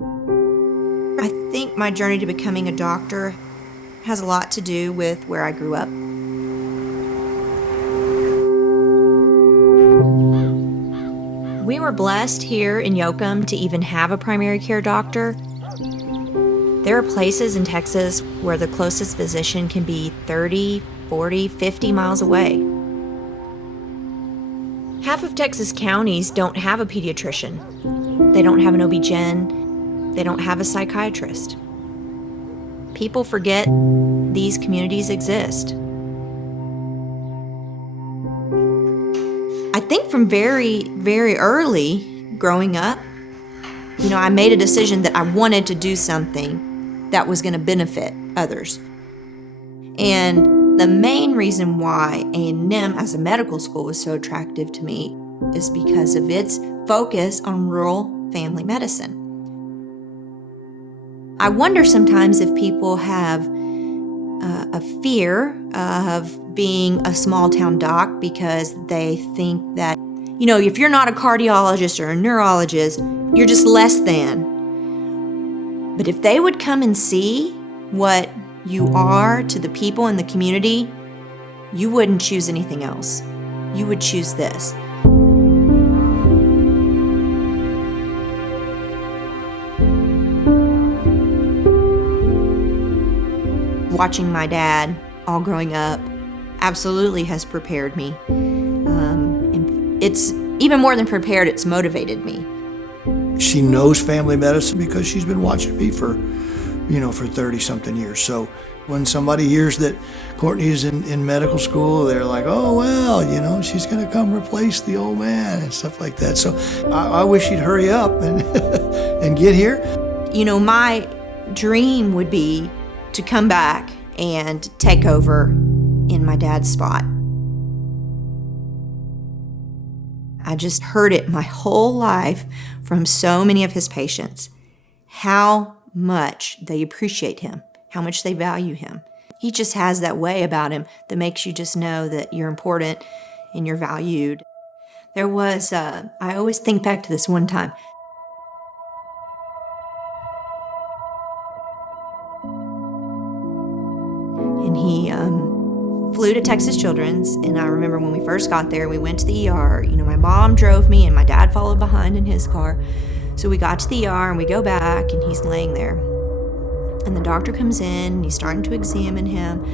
I think my journey to becoming a doctor has a lot to do with where I grew up. We were blessed here in Yoakum to even have a primary care doctor. There are places in Texas where the closest physician can be 30, 40, 50 miles away. Half of Texas counties don't have a pediatrician. They don't have an OB-GYN. They don't have a psychiatrist. People forget these communities exist. I think from very, very early growing up, I made a decision that I wanted to do something that was going to benefit others. And the main reason why A&M as a medical school was so attractive to me is because of its focus on rural family medicine. I wonder sometimes if people have a fear of being a small town doc because they think that, if you're not a cardiologist or a neurologist, you're just less than. But if they would come and see what you are to the people in the community, you wouldn't choose anything else. You would choose this. Watching my dad all growing up absolutely has prepared me. And it's even more than prepared, it's motivated me. She knows family medicine because she's been watching me for 30-something years. So when somebody hears that Courtney is in medical school, they're like, oh, well, she's going to come replace the old man and stuff like that. So I wish she'd hurry up and, and get here. My dream would be to come back and take over in my dad's spot. I just heard it my whole life from so many of his patients, how much they appreciate him, how much they value him. He just has that way about him that makes you just know that you're important and you're valued. There was, I always think back to this one time. And he flew to Texas Children's, and I remember when we first got there, we went to the ER. My mom drove me, and my dad followed behind in his car. So we got to the ER, and we go back, and he's laying there. And the doctor comes in, and he's starting to examine him,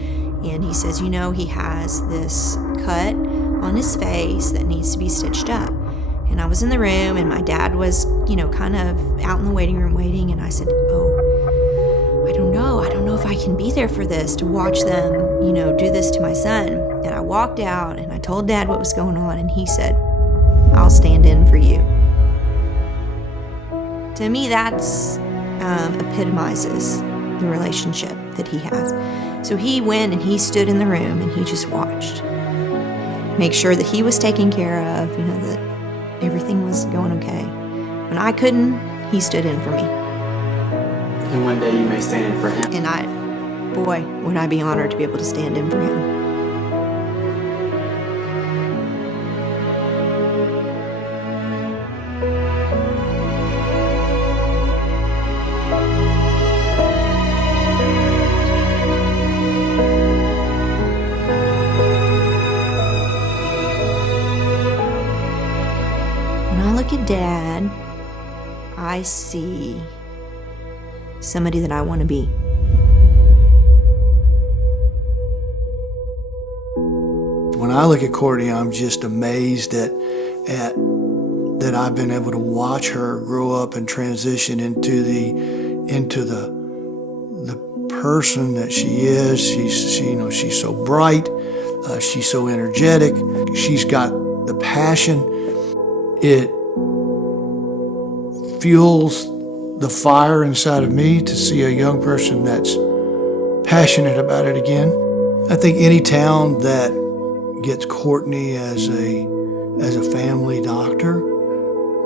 and he says, he has this cut on his face that needs to be stitched up. And I was in the room, and my dad was, kind of out in the waiting room waiting, and I said, I don't know if I can be there for this, to watch them, do this to my son. And I walked out and I told Dad what was going on, and he said, I'll stand in for you. To me, that's epitomizes the relationship that he has. So he went and he stood in the room and he just watched. Make sure that he was taken care of, that everything was going okay. When I couldn't, he stood in for me. And one day you may stand in for him. And would I be honored to be able to stand in for him. When I look at Dad, I see somebody that I want to be. When I look at Courtney, I'm just amazed at that I've been able to watch her grow up and transition into the person that she is. She's so bright. She's so energetic. She's got the passion. It fuels the fire inside of me to see a young person that's passionate about it again. I think any town that gets Courtney as a family doctor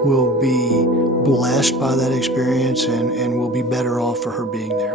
will be blessed by that experience and will be better off for her being there.